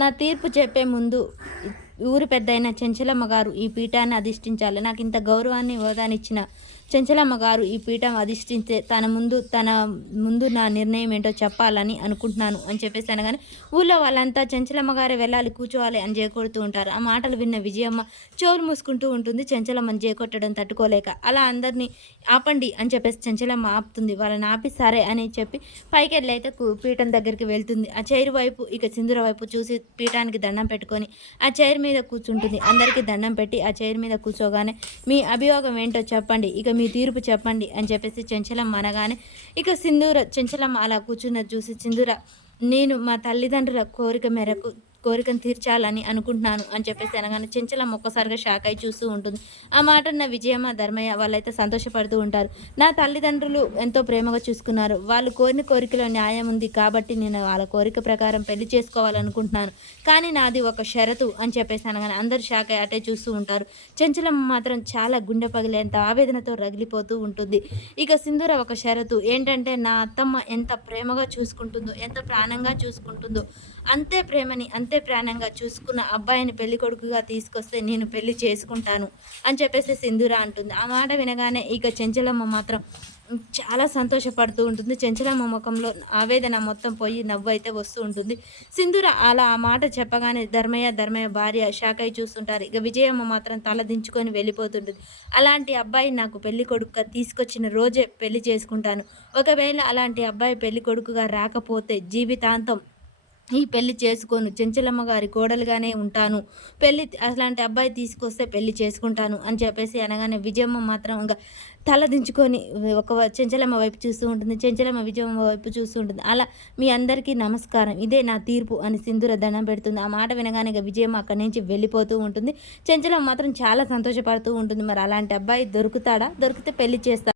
నా తీర్పు చెప్పే ముందు ఊరి పెద్దయిన చెంచలమ్మ గారు ఈ పీఠాన్ని అధిష్ఠించాలి. నాకింత గౌరవాన్ని, హోదానిచ్చిన చెంచలమ్మ గారు ఈ పీఠం అధిష్ఠించే తన ముందు నా నిర్ణయం ఏంటో చెప్పాలని అనుకుంటున్నాను అని చెప్పేసి అనగానే, ఊళ్ళో వాళ్ళంతా చెంచలమ్మ గారే వెళ్ళాలి, కూర్చోవాలి అని జేకొడుతూ ఉంటారు. ఆ మాటలు విన్న విజయమ్మ చెవులు మూసుకుంటూ ఉంటుంది. చెంచలమ్మని జేకొట్టడం తట్టుకోలేక. అలా అందరిని ఆపండి అని చెప్పేసి చెంచలమ్మ ఆపుతుంది. వాళ్ళని ఆపి సరే అని చెప్పి పైకెళ్ళైతే పీఠం దగ్గరికి వెళ్తుంది. ఆ చైర్ వైపు ఇక సింధూర వైపు చూసి పీఠానికి దండం పెట్టుకొని ఆ చైర్ మీద కూర్చుంటుంది. అందరికీ దండం పెట్టి ఆ చైర్ మీద కూర్చోగానే, మీ అభియోగం ఏంటో చెప్పండి, ఇక మీ తీర్పు చెప్పండి అని చెప్పేసి చెంచలమ్మ అనగానే, ఇక చెంచలమ్మ అలా కూర్చున్నది చూసి సింధూర, నేను మా తల్లిదండ్రుల కోరికను తీర్చాలని అనుకుంటున్నాను అని చెప్పేసి అనగానే చెంచలమ్మ ఒక్కసారిగా షాక్ అయి చూస్తూ ఉంటుంది. ఆ మాట అన్న విజయమ్మ, ధర్మయ్య వాళ్ళైతే సంతోషపడుతూ ఉంటారు. నా తల్లిదండ్రులు ఎంతో ప్రేమగా చూసుకున్నారు. వాళ్ళు కోరిన కోరికలో న్యాయం ఉంది కాబట్టి నేను వాళ్ళ కోరిక ప్రకారం పెళ్లి చేసుకోవాలనుకుంటున్నాను. కానీ నాది ఒక షరతు అని చెప్పేసి అనగానే అందరూ షాక్ అయ్యి అటే చూస్తూ ఉంటారు. చెంచలమ్మ మాత్రం చాలా గుండె పగిలేంత ఆవేదనతో రగిలిపోతూ ఉంటుంది. ఇక సింధూర ఒక షరతు ఏంటంటే, నా అత్తమ్మ ఎంత ప్రేమగా చూసుకుంటుందో, ఎంత ప్రాణంగా చూసుకుంటుందో, అంతే ప్రేమని అంతే ప్రాణంగా చూసుకున్న అబ్బాయిని పెళ్లి కొడుకుగా తీసుకొస్తే నేను పెళ్లి చేసుకుంటాను అని చెప్పేసి సింధూర అంటుంది. ఆ మాట వినగానే ఇక చెంచలమ్మ మాత్రం చాలా సంతోషపడుతూ ఉంటుంది. చెంచలమ్మ ముఖంలో ఆవేదన మొత్తం పోయి నవ్వు అయితే వస్తూ ఉంటుంది. సింధూర అలా ఆ మాట చెప్పగానే ధర్మయ్య భార్య షాక్ అయి చూస్తుంటారు. ఇక విజయమ్మ మాత్రం తల దించుకొని వెళ్ళిపోతుంటుంది. అలాంటి అబ్బాయి నాకు పెళ్లి కొడుకుగా తీసుకొచ్చిన రోజే పెళ్లి చేసుకుంటాను. ఒకవేళ అలాంటి అబ్బాయి పెళ్లి కొడుకుగా రాకపోతే జీవితాంతం ఈ పెళ్లి చేసుకోను. చెంచలమ్మ గారి కోడలుగానే ఉంటాను. అలాంటి అబ్బాయి తీసుకొస్తే పెళ్లి చేసుకుంటాను అని చెప్పేసి అనగానే విజయమ్మ మాత్రం ఇంక తల దించుకొని చెంచలమ్మ వైపు చూస్తూ ఉంటుంది. చెంచలమ్మ విజయమ్మ వైపు చూస్తూ ఉంటుంది. అలా మీ అందరికీ నమస్కారం, ఇదే నా తీర్పు అని సింధూర దండం పెడుతుంది. ఆ మాట వినగానే ఇక విజయమ్మ అక్కడి నుంచి వెళ్ళిపోతూ ఉంటుంది. చెంచలమ్మ మాత్రం చాలా సంతోషపడుతూ ఉంటుంది. మరి అలాంటి అబ్బాయి దొరుకుతాడా? దొరికితే పెళ్లి చేస్తా